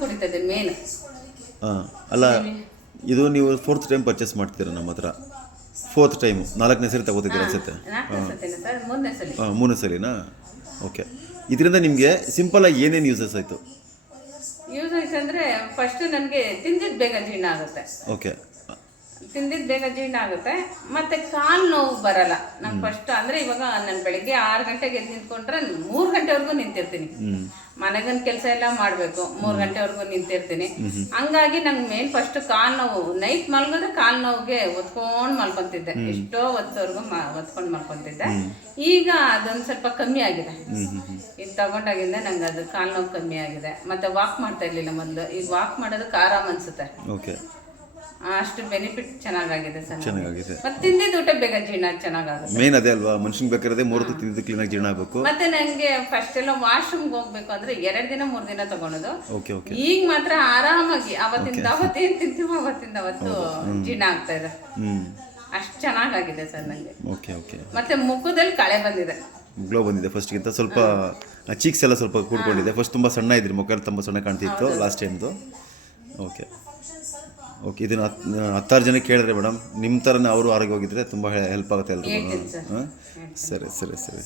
ಕುಡಿತಾ ಇದ್ದೀನಿ ಮೇನ್. ಹಾಂ, ಅಲ್ಲ ಇದು ನೀವು 4th ಟೈಮ್ ಪರ್ಚೇಸ್ ಮಾಡ್ತೀರಾ ನಮ್ಮ ಹತ್ರ? 4th ಟೈಮು, 4ನೇ ಸರಿ ತಗೋತಿದ್ದೀರ ಅನ್ಸುತ್ತೆ. 4ನೇ ಸತಿನಾ ಸರ್? 3ನೇ ಸಲ. ಹಾಂ, 3ನೇ ಸರಿನಾ? ಓಕೆ. ಇದರಿಂದ ನಿಮಗೆ ಸಿಂಪಲಾಗಿ ಏನೇನು ಯೂಸಸ್ ಆಯಿತು? ಯೂಸ್ ಆಯ್ತು ಅಂದರೆ ಫಸ್ಟು ನನಗೆ ತಿಂದಿದ್ದು ಬೇಗ ಜೀರ್ಣ ಆಗುತ್ತೆ. ಓಕೆ. ತಿಂದಿದ್ದು ಬೇಗ ಜೀರ್ಣ ಆಗುತ್ತೆ, ಮತ್ತು ಕಾಲು ನೋವು ಬರಲ್ಲ. ನಾನು ಫಸ್ಟ್ ಅಂದರೆ ಇವಾಗ ನಾನು ಬೆಳಗ್ಗೆ 6 ಗಂಟೆಗೆ ಎದ್ದು ನಿಂತ್ಕೊಂಡ್ರೆ 3 ಗಂಟೆವರೆಗೂ ನಿಂತಿರ್ತೀನಿ. ಮನೆಗನ್ ಕೆಲಸ ಎಲ್ಲ ಮಾಡಬೇಕು, 3 ಗಂಟೆವರೆಗೂ ನಿಂತಿರ್ತೀನಿ. ಹಂಗಾಗಿ ನಂಗೆ ಮೇನ್ ಫಸ್ಟ್ ಕಾಲು ನೋವು, ನೈಟ್ ಮಲ್ಗಿದ್ರೆ ಕಾಲು ನೋವಿಗೆ ಒತ್ಕೊಂಡು ಮಲ್ಕೊತಿದ್ದೆ, ಎಷ್ಟೋ ಹೊತ್ತವರೆಗೂ ಒತ್ಕೊಂಡು ಮಲ್ಕೊತಿದ್ದೆ. ಈಗ ಅದೊಂದು ಸ್ವಲ್ಪ ಕಮ್ಮಿ ಆಗಿದೆ. ಇದು ತಗೊಂಡಾಗಿಂದ ನಂಗೆ ಅದು ಕಾಲು ನೋವು ಕಮ್ಮಿ ಆಗಿದೆ. ಮತ್ತು ವಾಕ್ ಮಾಡ್ತಾ ಇರಲಿಲ್ಲ ಮೊದಲು, ಈಗ ವಾಕ್ ಮಾಡೋದಕ್ಕೆ ಆರಾಮ್ ಅನಿಸುತ್ತೆ. ಓಕೆ. ಅಷ್ಟು ಬೆನಿಫಿಟ್ ಚೆನ್ನಾಗಿದೆ ಸರ್. ಚೆನ್ನಾಗಿದೆ. ಮತ್ತೆ ತಿಂದಿದ್ದು ಊಟ ಬೇಗ ಜೀರ್ಣ ಚೆನ್ನಾಗುತ್ತೆ. ಮೇನ್ ಅದೇ ಅಲ್ವಾ, ಮನುಷ್ಯನಿಗೆ ಬೇಕಾದ್ರೆ 3 ಹೊತ್ತು ತಿಂದಿದ್ದು ಕ್ಲೀನಾಗಿ ಜೀರ್ಣ ಆಗಬೇಕು. ಮತ್ತೆ ನನಗೆ ಫಸ್ಟ್ ಎಲ್ಲ ವಾಶ್ರೂಮ್ಗೆ ಹೋಗ್ಬೇಕು ಅಂದ್ರೆ 2 ದಿನ 3 ದಿನ ತಗೊಳೋದು. Okay okay. ಈಗ ಮಾತ್ರ ಆರಾಮಾಗಿ ಅವತ್ತಿಂದ ಅವತ್ತೇನು ತಿಂತೀವೋ ಅವತ್ತಿಂದ ಅವತ್ತು ಜೀರ್ಣ ಆಗ್ತಾ ಇದೆ. ಅಷ್ಟು ಚೆನ್ನಾಗಿದೆ ಸರ್ ನನಗೆ. Okay okay. ಮತ್ತೆ ಮುಖದಲ್ಲಿ ಕಳೆ ಬಂದಿದೆ, ಗ್ಲೋ ಬಂದಿದೆ. ಫಸ್ಟ್ಗಿಂತ ಸ್ವಲ್ಪ ಚೀಕ್ಸ್ ಎಲ್ಲ ಸ್ವಲ್ಪ ಕೂಡ್ಕೊಂಡಿದೆ. ಫಸ್ಟ್ ತುಂಬ ಸಣ್ಣ ಇದ್ರಿ, ಮುಖ ತುಂಬ ಸಣ್ಣ ಕಾಣ್ತಿತ್ತು ಲಾಸ್ಟ್ ಟೈಮ್ದು. Okay okay. ಇದನ್ನು 10 ಜನಕ್ಕೆ ಕೇಳಿದ್ರೆ ಮೇಡಮ್, ನಿಮ್ಮ ಥರನೇ ಅವರು ಆರೋಗ್ಯವಾಗಿದ್ದರೆ ತುಂಬ ಹೆಲ್ಪ್ ಆಗುತ್ತೆ ಎಲ್ರಿಗೂ. ಹಾಂ, ಸರಿ ಸರಿ ಸರಿ.